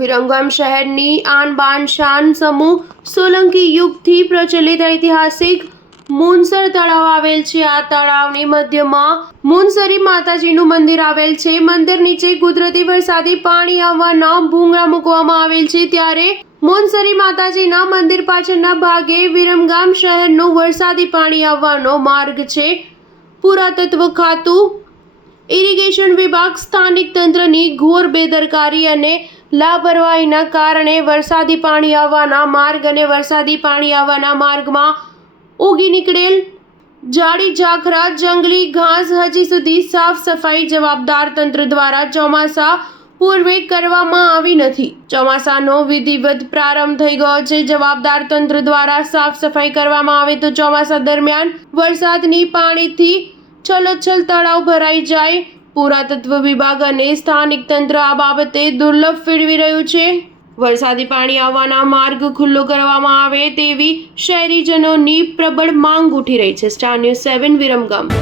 વિરમગામ શહેરની આન બાન શાન સમૂહ સોલંકી યુગથી પ્રચલિત ઐતિહાસિક મુનસર તળાવ આવેલ છે। આ તળાવની મધ્યમાં મુનસરી માતાજીનું મંદિર આવેલ છે। મંદિર નીચે કુદરતી વરસાદી પાણી આવવાના ભૂંગળા મૂકવામાં આવેલ છે। ત્યારે મુનસરી માતાજીના મંદિર પાછળના ભાગે વિરમગામ શહેરનું વરસાદી પાણી આવવાનો માર્ગ છે। પુરાતત્વ ખાતું, ઇરિગેશન વિભાગ, સ્થાનિક તંત્રની ઘોર બેદરકારી અને લાપરવાહીના કારણે વરસાદી પાણી આવવાના માર્ગમાં ઉગી નીકળેલ જાડી ઝાખરા, જંગલી ઘાસ હજી સુધી સાફ સફાઈ જવાબદાર તંત્ર દ્વારા ચોમાસા પૂર્વે કરવામાં આવી નથી। ચોમાસાનો વિધિવત પ્રારંભ થઈ ગયો છે। જવાબદાર તંત્ર દ્વારા સાફ સફાઈ કરવામાં આવે તો ચોમાસા દરમિયાન વરસાદની પાણીથી છલોછલ તળાવ ભરાઈ જાય। પુરાતત્વ વિભાગ અને સ્થાનિક તંત્ર આ બાબતે દુર્લભ ફેરવી રહ્યું છે। વરસાદી પાણી આવવાના માર્ગ ખુલ્લો કરવામાં આવે તેવી શહેરીજનોની પ્રબળ માંગ ઉઠી રહી છે। Star news 7 Viramgam.